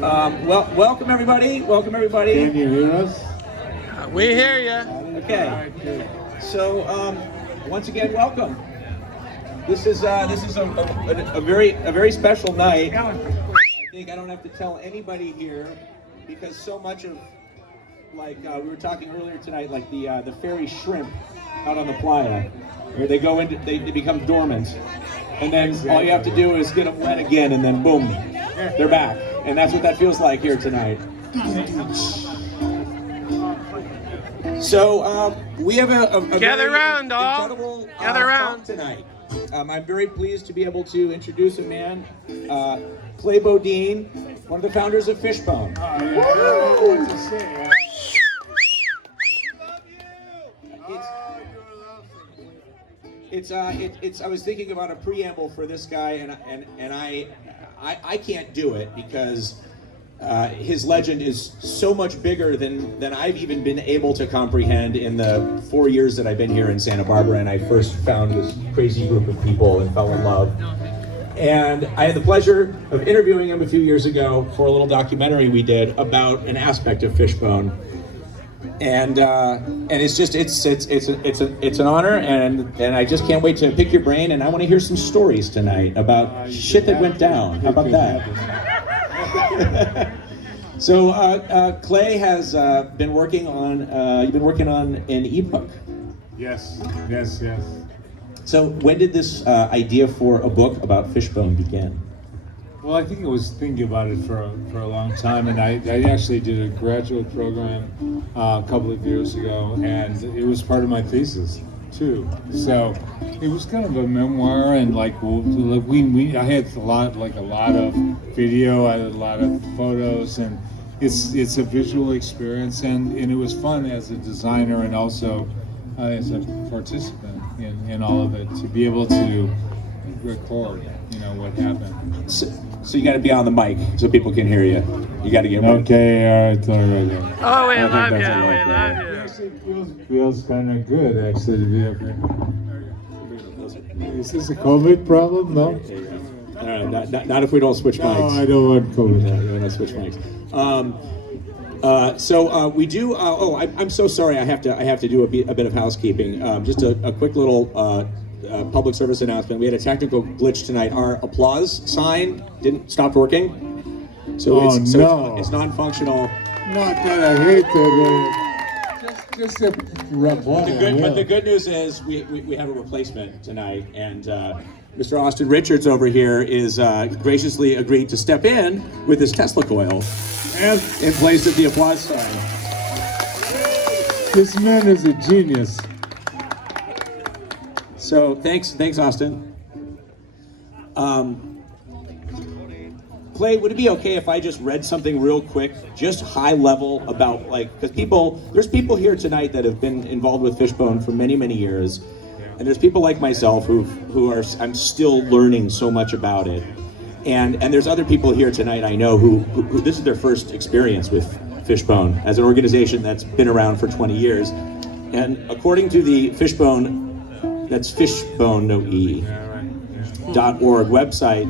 Welcome everybody. Welcome everybody. Can you hear us? We hear you. Okay. So once again, welcome. This is a very special night. I think I don't have to tell anybody here because so much of, like we were talking earlier tonight, like the fairy shrimp out on the playa, where they go into they become dormant, and then all you have to do is get them wet again, and then boom, they're back. And that's what that feels like here tonight. So we have a gather very around, dog. incredible Gather around tonight. I'm very pleased to be able to introduce a man, Clay Bodine, one of the founders of Fishbone. I was thinking about a preamble for this guy, and I can't do it because his legend is so much bigger than I've even been able to comprehend in the 4 years that I've been here in Santa Barbara, and I first found this crazy group of people and fell in love. And I had the pleasure of interviewing him a few years ago for a little documentary we did about an aspect of Fishbone. And it's just it's an honor, and I just can't wait to pick your brain, and I want to hear some stories tonight about shit that went down. How about that? So Clay has been working on you've been working on an ebook. Yes. So when did this idea for a book about Fishbone begin? Well, I think I was thinking about it for a long time, and I actually did a graduate program a couple of years ago, and it was part of my thesis too. So it was kind of a memoir, and I had a lot of video, I had a lot of photos, and it's a visual experience, and it was fun as a designer and also as a participant in all of it, to be able to record, what happened. So you got to be on the mic so people can hear you. You got to get okay. All right. Oh, we love you. We love you. It actually feels kind of good, actually, to be up here. Is this a COVID problem? No. Not if we don't switch mics. No, I don't want COVID. No, we don't switch mics. So we do. I'm so sorry. I have to do a bit of housekeeping. Just a quick little. Public service announcement. We had a technical glitch tonight. Our applause sign didn't stop working, so it's non-functional. Not that I hate that. Just a rub. But the good news is we have a replacement tonight, and Mr. Austin Richards over here is graciously agreed to step in with his Tesla coil and in place of the applause sign. This man is a genius. So thanks, Austin. Clay, would it be okay if I just read something real quick, just high level about because there's people here tonight that have been involved with Fishbone for many, many years, and there's people like myself I'm still learning so much about it, and there's other people here tonight I know who this is their first experience with Fishbone as an organization that's been around for 20 years, and according to the Fishbone. That's Fishbone, no E, .org website.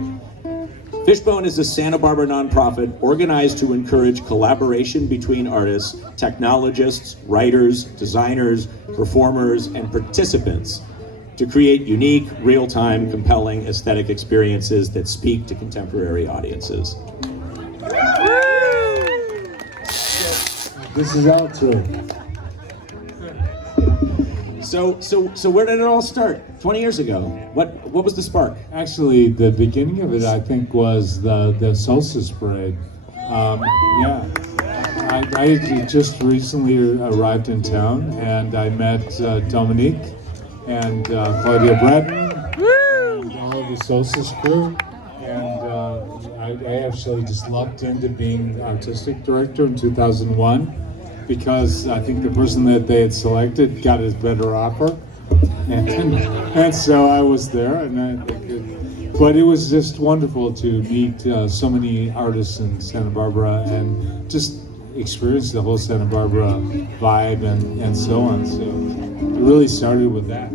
Fishbone is a Santa Barbara nonprofit organized to encourage collaboration between artists, technologists, writers, designers, performers, and participants to create unique, real-time, compelling aesthetic experiences that speak to contemporary audiences. This is outro. So where did it all start? 20 years ago. What was the spark? Actually, the beginning of it, I think, was the Solstice parade. I just recently arrived in town, and I met Dominique and Claudia Bratton and all of the Solstice crew. And I actually just lucked into being artistic director in 2001. Because I think the person that they had selected got a better offer, and so I was there, and but it was just wonderful to meet so many artists in Santa Barbara and just experience the whole Santa Barbara vibe and so on. So it really started with that.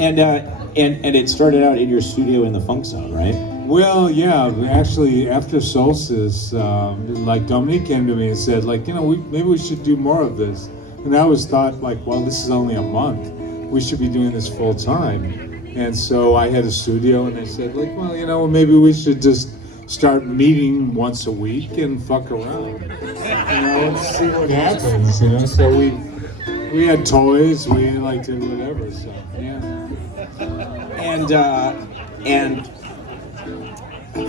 And it started out in your studio in the Funk Zone, right? Well, yeah, actually, after Solstice, like Dominique came to me and said, like, maybe we should do more of this. And I always thought, like, well, this is only a month. We should be doing this full time. And so I had a studio, and I said, like, well, maybe we should just start meeting once a week and fuck around, and see what happens. So we had toys, we like did whatever. So yeah. And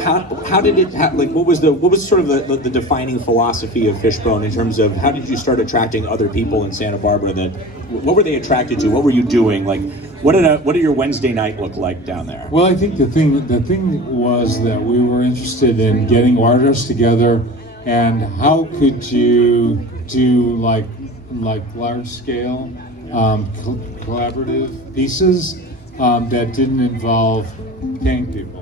how did it what was sort of the defining philosophy of Fishbone in terms of how did you start attracting other people in Santa Barbara? What were they attracted to? What were you doing? Like, what did your Wednesday night look like down there? Well, I think the thing was that we were interested in getting artists together, and how could you do like large scale collaborative pieces that didn't involve paying people.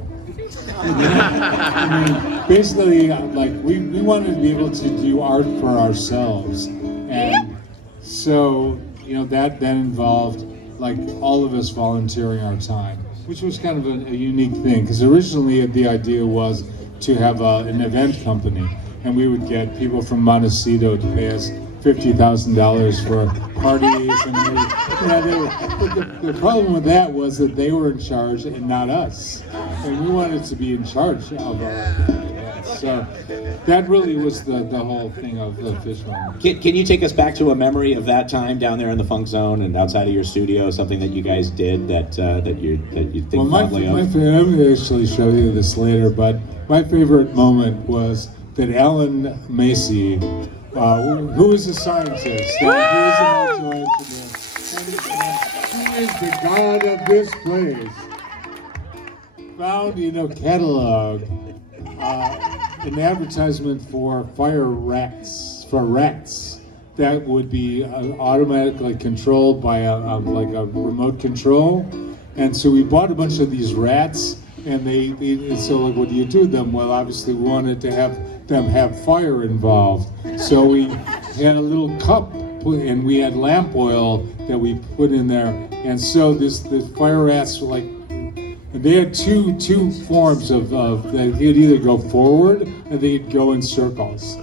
Basically, like we wanted to be able to do art for ourselves, and so that involved like all of us volunteering our time, which was kind of a unique thing, because originally the idea was to have an event company, and we would get people from Montecito to pay us $50,000 for parties, and the problem with that was that they were in charge and not us, and we wanted to be in charge of our events. So that really was the whole thing of the Fishbone. Can you take us back to a memory of that time down there in the Funk Zone and outside of your studio? Something that you guys did that you think fondly of? I'm going to actually show you this later, but my favorite moment was that Alan Macy, who is a scientist, he is an engineer, and he is the god of this place, found in a catalog an advertisement for rats that would be automatically controlled by a remote control. And so we bought a bunch of these rats, and so like, what do you do with them? Well, obviously we wanted to have them have fire involved. So we had a little cup, and we had lamp oil that we put in there. And so the fire rats were like, they had two forms of they'd either go forward or they'd go in circles,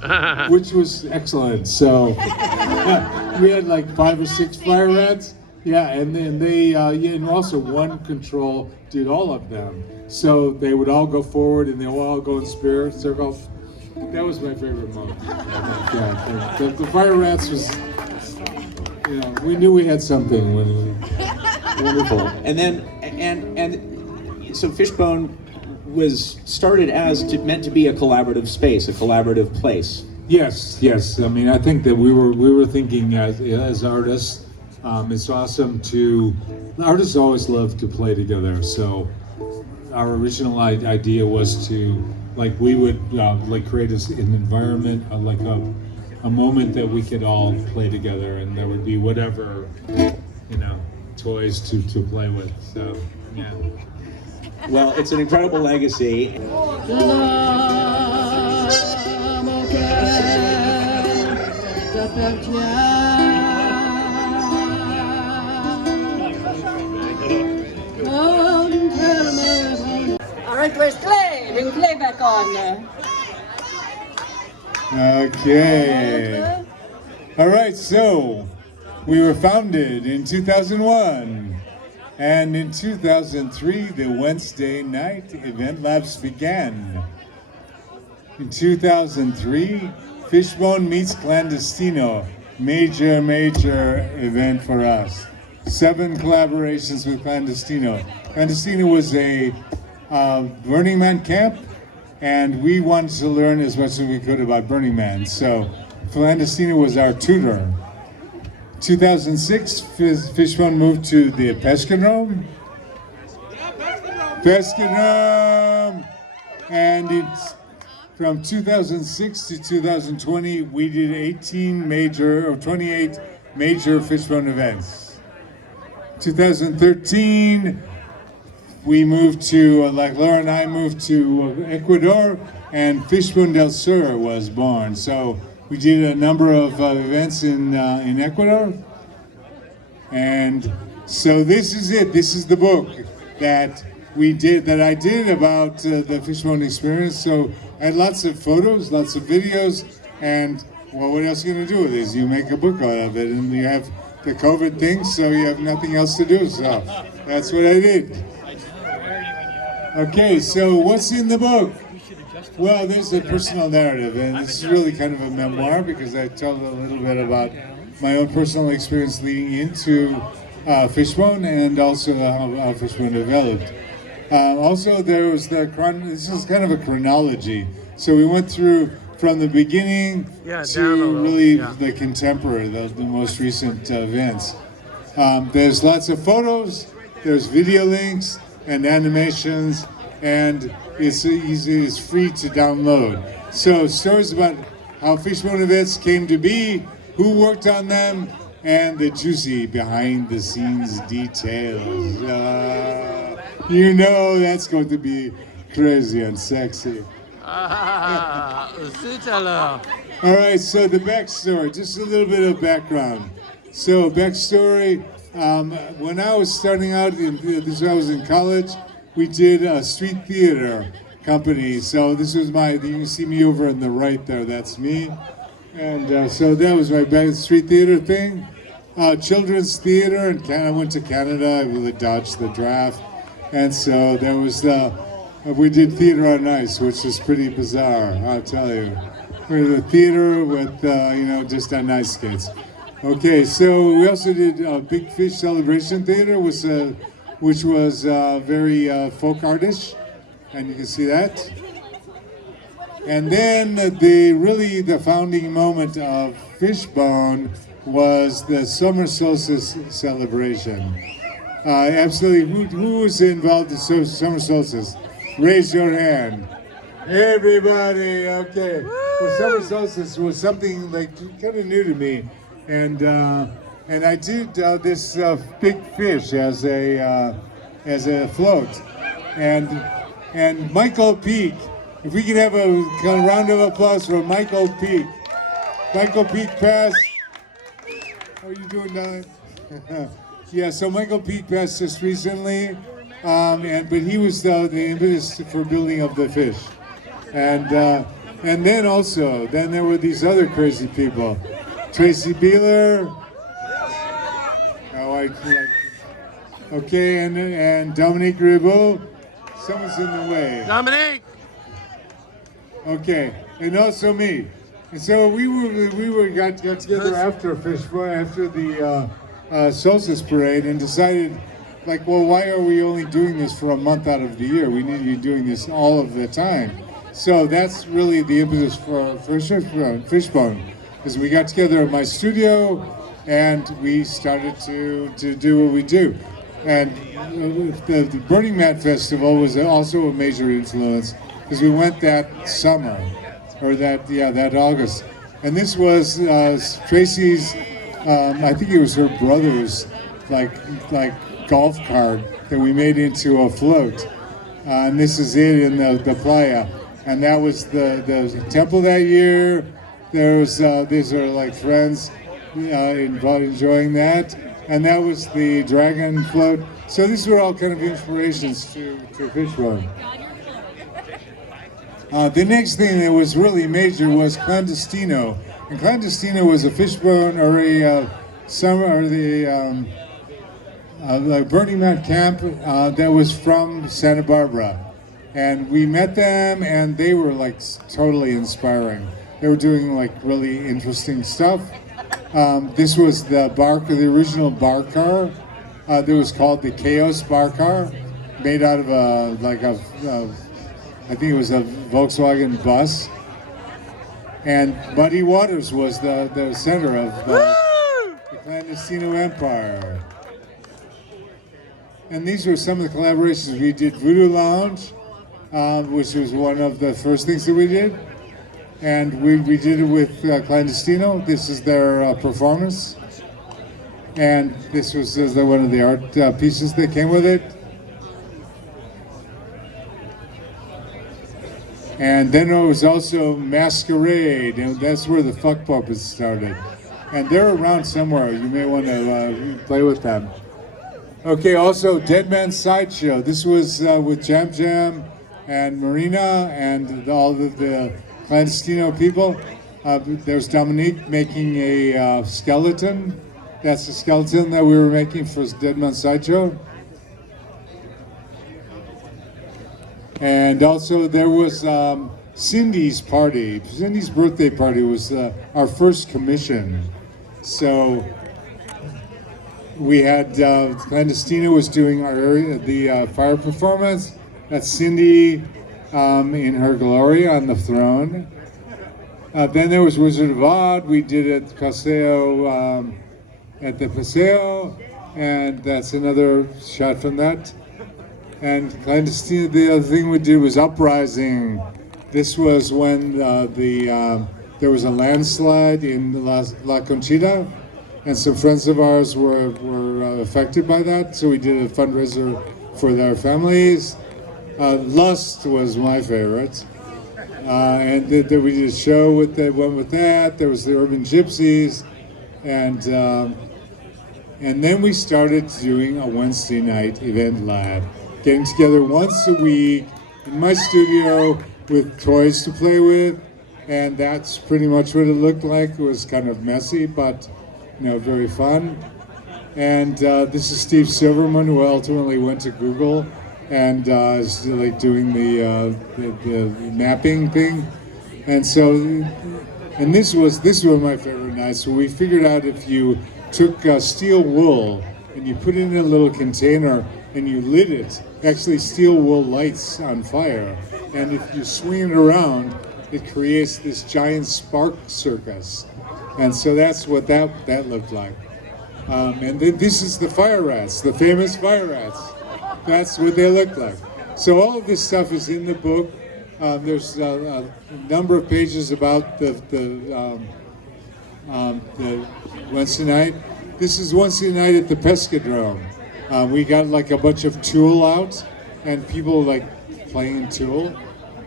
which was excellent. So we had like 5 or 6 fire rats. Yeah, and then they, and also one control did all of them. So they would all go forward and they would all go in circles. That was my favorite moment. Yeah, the fire rats was, we knew we had something when we... Wonderful. And then, so Fishbone was started as meant to be a collaborative space, a collaborative place. Yes. I mean, I think that we were thinking as artists, it's awesome artists always love to play together. So our original idea was to, like, we would create an environment, like a moment that we could all play together, and there would be whatever, toys to play with. So, yeah. Well, it's an incredible legacy. All right, where's Clay? Bring Clay back on. Okay. All right, so we were founded in 2001. And in 2003, the Wednesday night event labs began. In 2003, Fishbone meets Clandestino, major event for us. 7 collaborations with Clandestino. Clandestino was a Burning Man camp, and we wanted to learn as much as we could about Burning Man. So Clandestino was our tutor. 2006, Fishbone moved to the Pescanome. And it's from 2006 to 2020, we did 28 major Fishbone events. 2013, we moved to, Laura and I moved to Ecuador, and Fishbone del Sur was born. So we did a number of events in Ecuador, and so this is it. This is the book that I did about the Fishbone experience. So I had lots of photos, lots of videos, and well, what else are you going to do with this? You make a book out of it, and you have the COVID thing, so you have nothing else to do. So that's what I did. Okay, so what's in the book? Well, there's a personal narrative, and this is really kind of a memoir because I tell a little bit about my own personal experience leading into Fishbone and also how Fishbone developed. Also, there was this is kind of a chronology. So we went through from the beginning to really the contemporary, the most recent events. There's lots of photos, there's video links and animations, and it's easy, it's free to download. So stories about how Fishbone events came to be, who worked on them, and the juicy behind-the-scenes details. You know that's going to be crazy and sexy. All right, so the backstory, just a little bit of background. So backstory, when I was starting out, I was in college, we did a street theater company. So this was you can see me over on the right there, that's me. And so that was my street theater thing. Children's theater, and I went to Canada, I really dodged the draft. And so there was we did theater on ice, which was pretty bizarre, I'll tell you. We did a theater with, just on ice skates. Okay, so we also did Big Fish Celebration Theater, which was very folk artish, and you can see that. And then the founding moment of Fishbone was the summer solstice celebration. Absolutely, who was involved in summer solstice? Raise your hand. Everybody, okay. Well, summer solstice was something like kind of new to me, and I did this big fish as a float, and Michael Peak. If we can have a kind of round of applause for Michael Peak. Michael Peak passed. How are you doing, darling? Yeah, so Michael Peak passed just recently, but he was the impetus for building up the fish, and then there were these other crazy people, Tracy Beeler, okay, and Dominique Ribot. Someone's in the way. Dominique. Okay, and also me. And so we got together after the Solstice parade and decided, why are we only doing this for a month out of the year? We need to be doing this all of the time. So that's really the impetus for Fishbone, is we got together at my studio and we started to do what we do. And the Burning Man Festival was also a major influence because we went that summer, or that August. And this was Tracy's, I think it was her brother's, golf cart that we made into a float. And this is it in the playa. And that was the temple that year. There was, these are friends enjoying that. And that was the dragon float. So these were all kind of inspirations to Fishbone. The next thing that was really major was Clandestino. And Clandestino was a Fishbone or a Burning Man camp that was from Santa Barbara. And we met them and they were totally inspiring. They were doing really interesting stuff. This was the original bar car that was called the Chaos bar car, made out of I think it was a Volkswagen bus. And Muddy Waters was the center of the Clandestino Empire. And these were some of the collaborations. We did Voodoo Lounge, which was one of the first things that we did. And we did it with Clandestino. This is their performance. And this was one of the art pieces that came with it. And then there was also Masquerade, and that's where the Fuck Puppets started. And they're around somewhere. You may want to play with them. Okay, also Dead Man's Sideshow. This was with Jam Jam and Marina and all of the Clandestino people. There's Dominique making a skeleton. That's the skeleton that we were making for Dead Man's Sideshow. And also there was Cindy's party. Cindy's birthday party was our first commission. So we had Clandestino was doing the fire performance. That's Cindy in her glory on the throne. Then there was Wizard of Oz. We did it at the Paseo, and that's another shot from that. And Clandestino, the other thing we did was Uprising. This was when there was a landslide in La Conchita, and some friends of ours were affected by that, so we did a fundraiser for their families. Lust was my favorite. And we did a show with that. There was the Urban Gypsies, and then we started doing a Wednesday night event lab, getting together once a week in my studio with toys to play with, and that's pretty much what it looked like. It was kind of messy, but very fun. And this is Steve Silverman, who ultimately went to Google and is like doing the mapping thing. And so, and this was my favorite night. So we figured out if you took steel wool and you put it in a little container and you lit it, actually steel wool lights on fire. And if you swing it around, it creates this giant spark circus. And so that's what that looked like. And then this is the fire rats, the famous fire rats. That's what they look like. So all of this stuff is in the book. There's a number of pages about the Wednesday night. This is Wednesday night at the Pescadrome. We got like a bunch of Tool out and people like playing Tool.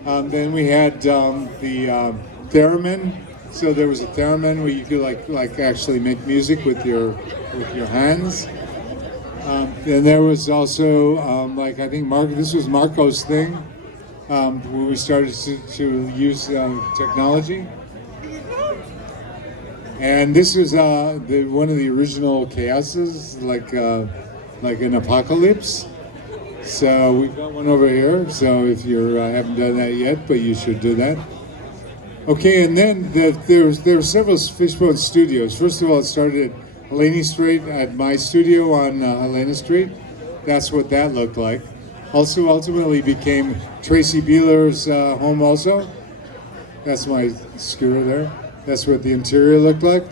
Then we had the theremin. So there was a theremin where you could like actually make music with your hands. And there was also I think this was Marco's thing, where we started to use technology. And this was one of the original chaoses, like an apocalypse. So we've got one over here. So if you haven't done that yet, but you should do that. Okay, and then there were several Fishboard Studios. First of all, it started at Helena Street at my studio on Helena Street. That's what that looked like. Also, ultimately became Tracy Beeler's home also. That's my scooter there. That's what the interior looked like.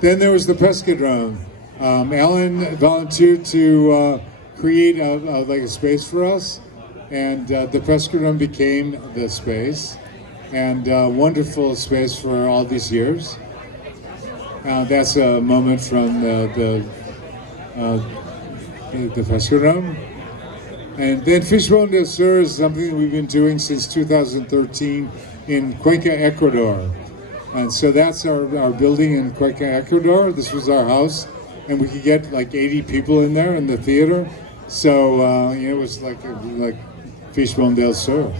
Then there was the Pescadrome. Alan volunteered to create a space for us, and the Pescadrome became the space. And wonderful space for all these years. That's a moment from the Fishbone. And then Fishbone Vr is something we've been doing since 2013 in Cuenca, Ecuador. And so that's our building in Cuenca, Ecuador. This was our house, and we could get like 80 people in there in the theater. So it was like Fishbone Vr.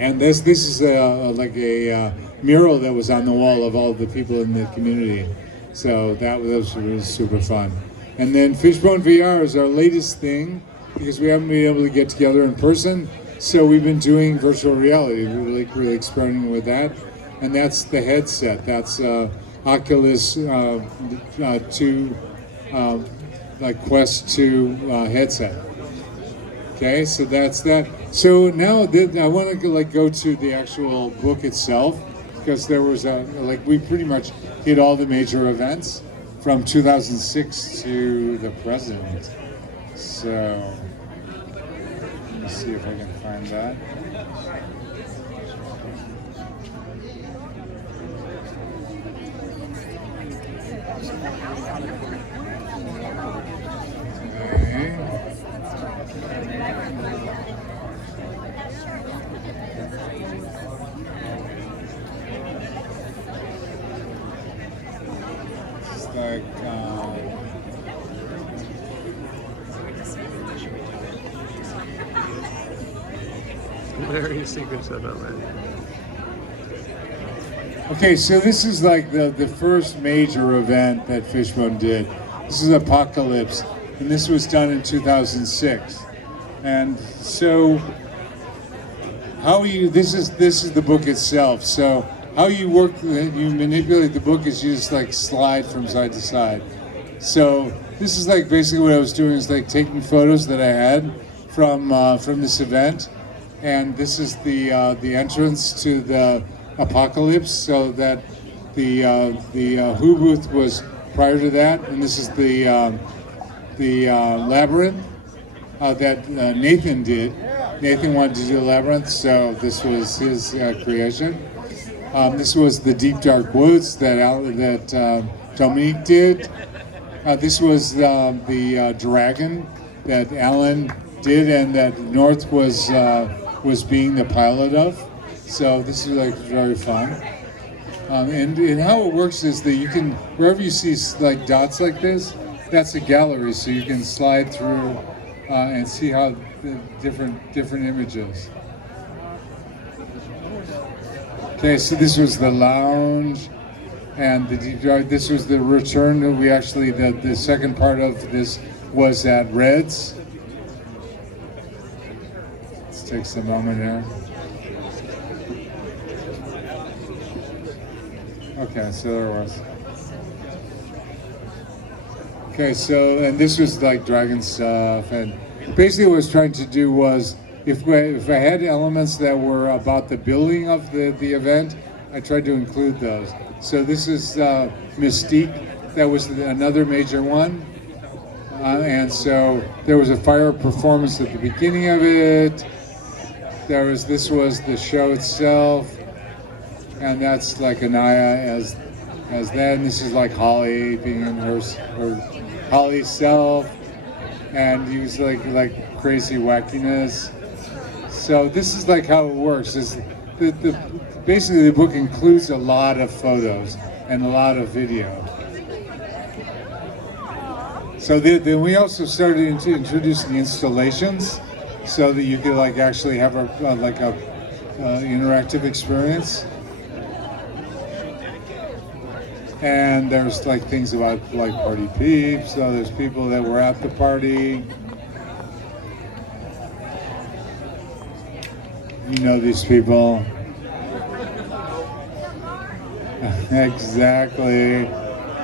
And this is like a mural that was on the wall of all the people in the community. So that was super fun. And then Fishbone Vr is our latest thing because we haven't been able to get together in person. So we've been doing virtual reality. We're really experimenting with that. And that's the headset. That's Oculus 2, like Quest 2 headset. Okay, so that's that. So now I want to go to the actual book itself, because there was we pretty much hit all the major events from 2006 to the present. So let me see if I can find that. secrets of LA. Okay, so this is like the first major event that Fishbone did. This is Apocalypse, and this was done in 2006. And so, this is the book itself. So how you manipulate the book is you just like slide from side to side. So this is like basically what I was doing is like taking photos that I had from this event, and this is the entrance to the Apocalypse. So that the Who booth was prior to that, and this is the labyrinth that Nathan did. Nathan wanted to do a labyrinth, so this was his creation. This was the Deep Dark Woods that Dominique did. This was the dragon that Alan did, and that North was being the pilot of. So this is like very fun. And how it works is that you can, wherever you see like dots like this, that's a gallery, so you can slide through and see how the different images. Okay, so this was the lounge and the deep dark. This was the return. We actually, the second part of this was at Reds. Let's take some moment here. Okay, so there it was. Okay, so, and this was like dragon stuff, and basically what I was trying to do was, if I had elements that were about the building of the event, I tried to include those. So this is Mystique, that was another major one. And so there was a fire performance at the beginning of it. This was the show itself. And that's like Anaya as that. And this is like Holly being in her Holly's self. And he was like crazy wackiness. So this is like how it works. Basically the book includes a lot of photos and a lot of video. So then we also started introducing installations, so that you could like actually have a interactive experience. And there's like things about like party peeps. So there's people that were at the party. You know these people. Exactly.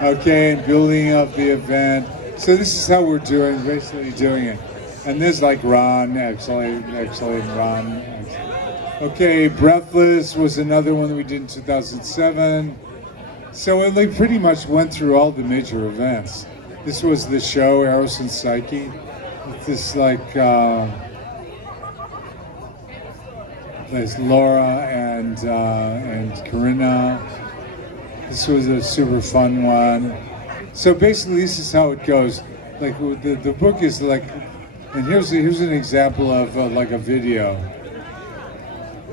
Okay, building up the event. So this is how we're basically doing it. And this like Ron, excellent Ron. Okay, Breathless was another one that we did in 2007. So it like pretty much went through all the major events. This was the show, Eros and Psyche. This like, there's Laura and Corinna. This was a super fun one. So basically, this is how it goes. Like the book is like, and here's an example of like a video.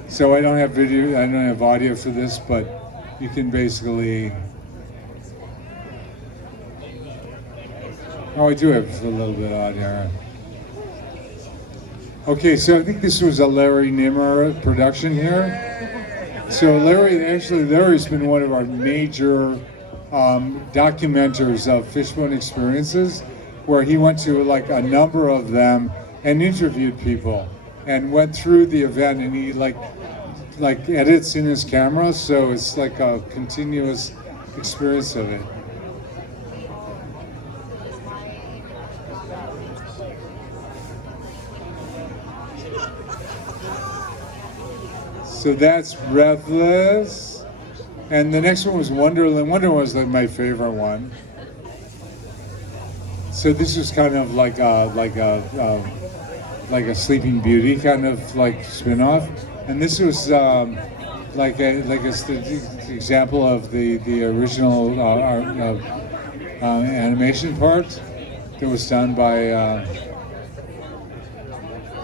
So I don't have video, I don't have audio for this, but you can basically. Oh, I do have a little bit of audio. Okay, so I think this was a Larry Nimmer production here. So Larry's been one of our major documenters of Fishbone experiences, where he went to like a number of them and interviewed people and went through the event, and he like edits in his camera, so it's like a continuous experience of it. So that's Breathless. And the next one was Wonderland. Wonderland was like my favorite one. So this was kind of like a Sleeping Beauty kind of like spin-off. And this was like a example of the original animation part that was done by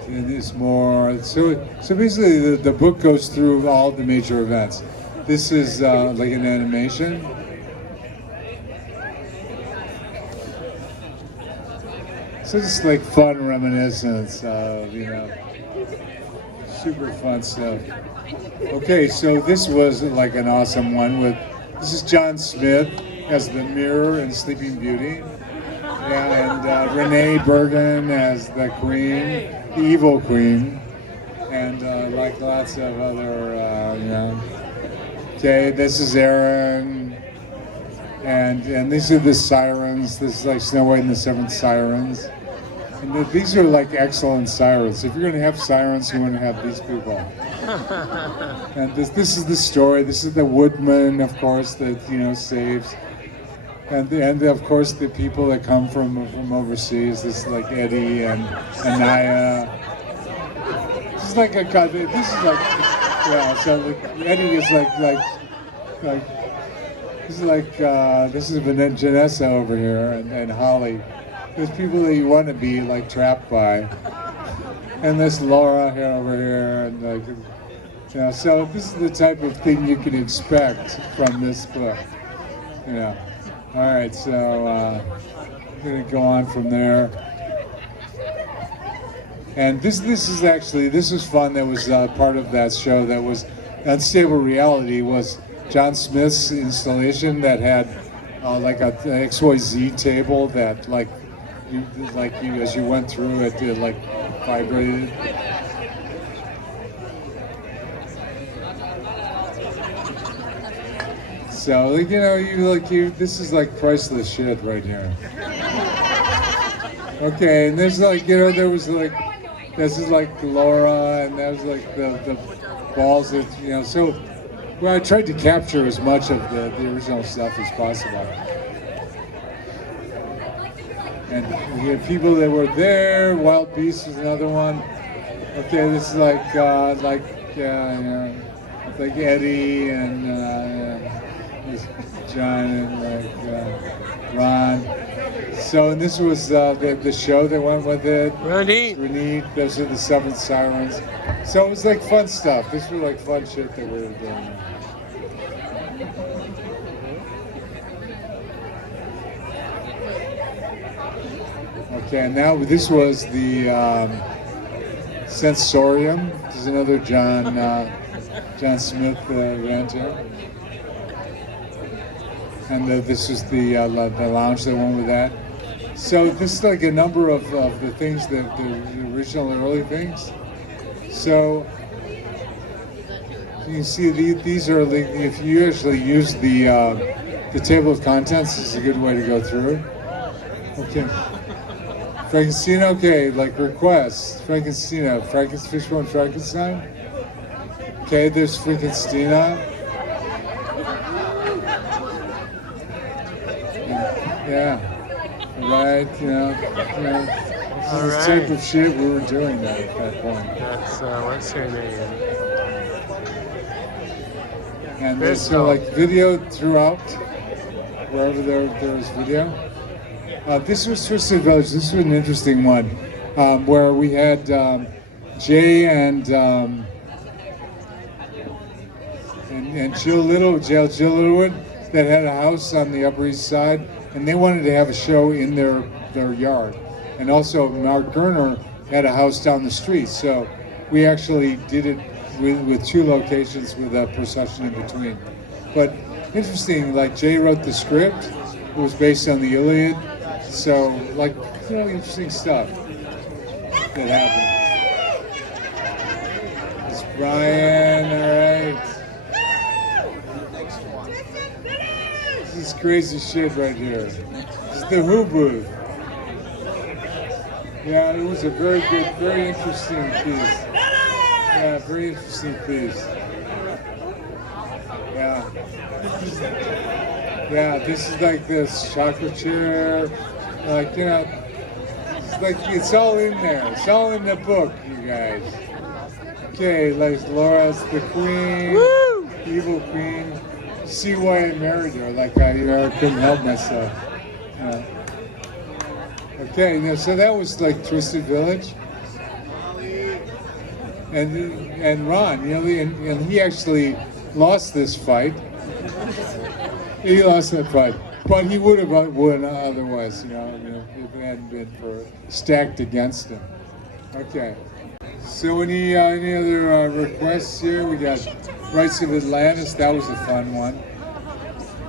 this more. So basically the book goes through all the major events. This is like an animation. So just like fun reminiscence of, super fun stuff. Okay, so this was like an awesome one this is John Smith as the mirror in Sleeping Beauty. Yeah, and Renee Bergen as the queen, the evil queen, and like lots of other, Okay, this is Aaron, and these are the sirens. This is like Snow White and the Seven Sirens. And these are like excellent sirens. If you're going to have sirens, you want to have these people. And this is the story. This is the woodman, of course, that saves. And of course the people that come from overseas. This is like Eddie and Anaya. This is like So Eddie is like this is Janessa over here and Holly. There's people that you want to be like trapped by, and this Laura here over here, and so this is the type of thing you can expect from this book. All right, so I'm gonna go on from there. And this was fun. That was part of that show. That was Unstable Reality. Was John Smith's installation that had like a XYZ table that as you went through it like vibrated. So this is like priceless shit right here. Okay, and there's there was this is like Laura, and that was like the balls that So, well, I tried to capture as much of the original stuff as possible. And we had people that were there. Wild Beast is another one. Okay, this is like Eddie and John and Ron. So, and this was the show that went with it. Renee. Those are the Seven Sirens. So it was like fun stuff. This was like fun shit that we were doing. Okay, and now this was the Sensorium. This is another John Smith renter. And this is the lounge that went with that. So this is like a number of the things the original early things. So you can see these are if you actually use the table of contents, this is a good way to go through it. Okay. Frankenstein, okay, like requests. Frankenstein, Fishbone Frankenstein. Okay, there's Frankenstein. Yeah, right, this is the type of shit we were doing at that point. That's, what's her name? And there's like video throughout, wherever there's video. This was Twisted Village. This was an interesting one, where we had Jay and Jill Littlewood that had a house on the Upper East Side, and they wanted to have a show in their yard. And also Mark Gerner had a house down the street, so we actually did it with two locations with a procession in between. But interesting, like Jay wrote the script. It was based on the Iliad. So, like, really interesting stuff that happened. It's Brian, all right. This is crazy shit right here. This is the Who booth. Yeah, it was a very good, very interesting piece. Yeah, very interesting piece. Yeah. Yeah, this is like this chakra chair. Like, it's like, it's all in there. It's all in the book, you guys. Okay, like Laura's the queen, Woo! Evil queen. See why I married her, like I couldn't help myself. Okay, so that was like Twisted Village. And Ron, and he actually lost this fight. He lost that fight. But he would have won otherwise, if it hadn't been for stacked against him. Okay. So any other requests here? We got Rights of Atlantis. That was a fun one.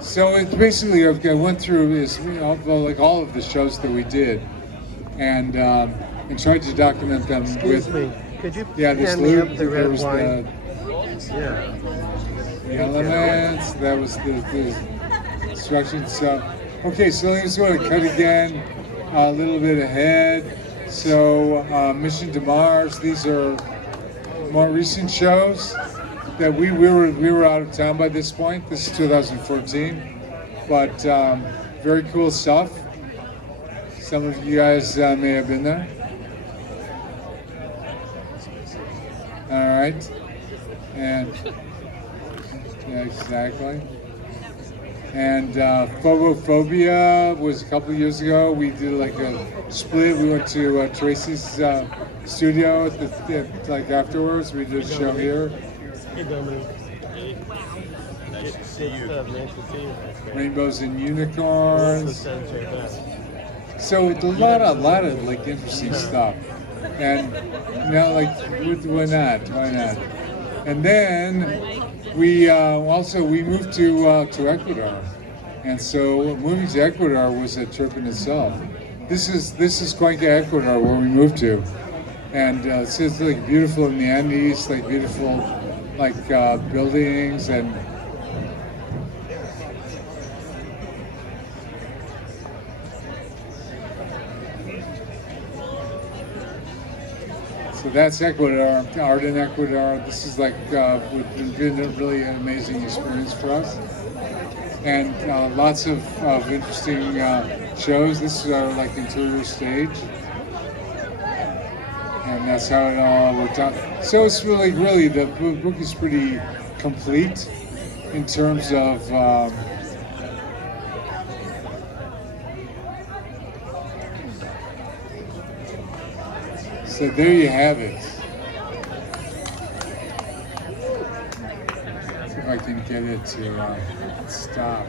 So it's basically, I went through this, like all of the shows that we did, and tried to document them with. Could you This hand me loop. up the There red was wine? the elements. That was the instructions. So okay, so let's go to cut again. A little bit ahead. So Mission to Mars. These are more recent shows that we were out of town by this point. This is 2014, but very cool stuff. Some of you guys may have been there. All right, and yeah, exactly. And Phobophobia was a couple of years ago. We did like a split. We went to Tracy's studio like afterwards. We did a show here. Hey, Dominic. Nice to see you. Nice to see you. Rainbows and Unicorns. So it's a lot of like interesting stuff. And like why not? And then we moved to Ecuador, and so moving to Ecuador was a trip in itself. This is Cuenca, Ecuador, where we moved to, and it's like beautiful in the Andes, like beautiful like buildings and. So that's Ecuador, art in Ecuador. This is like been a really amazing experience for us, and lots of interesting shows. This is our like interior stage, and that's how it all worked out. So it's really the book is pretty complete in terms of. So there you have it. See if I can get it to stop.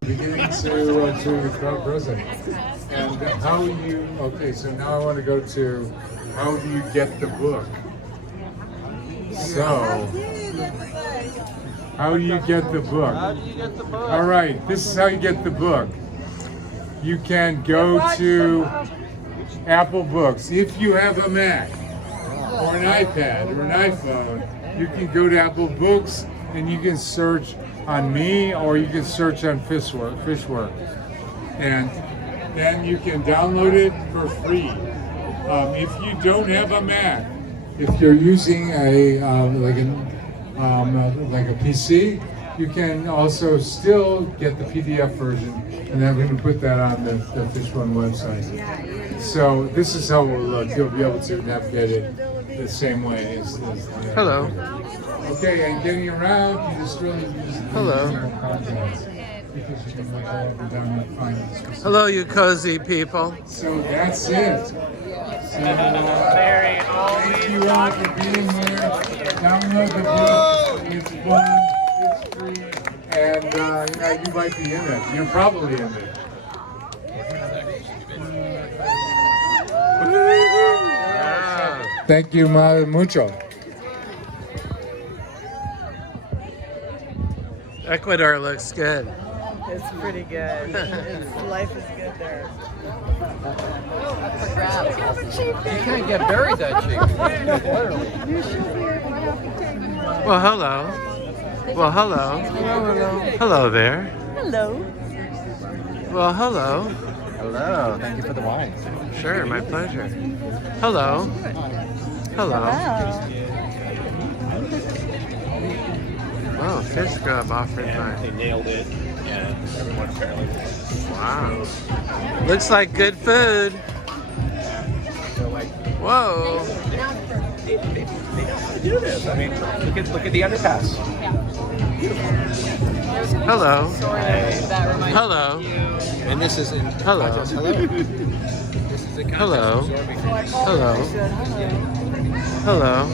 Beginning to the crowd present. And how you, okay, so now I want to go to how do you get the book? So, how do you get the book? How do you get the book? All right, this is how you get the book. You can go to Apple Books. If you have a Mac or an iPad or an iPhone, you can go to Apple Books and you can search on me or you can search on Fishwork. And then you can download it for free. If you don't have a Mac, if you're using a PC, you can also still get the PDF version, and I'm going to put that on the Fishbone website. So this is how it will look. You'll be able to navigate it the same way as Hello. Okay, and getting around, you just really use Hello. because you can go up and down and find it. Hello, you cozy people. So that's it. So, thank you all for being here. Download the book. It's fun. It's free. And you might be in it. You're probably in it. Thank you mucho. Ecuador looks good. It's pretty good. Life is good there. You can't get buried that cheap. Well, hello. Well, hello. Hello there. Hello. Well, hello. Hello, thank you for the wine. Sure, my pleasure. Hello. Hello. Oh, fish grub offered by. They nailed it, and everyone apparently. Wow. Looks like good food. Whoa. They know how to do this. I mean, look at the underpass. Hello. Hello. And this is in Hello. Hello. This is a Hello. Hello. Hello.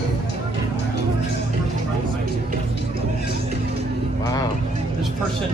Wow. This person.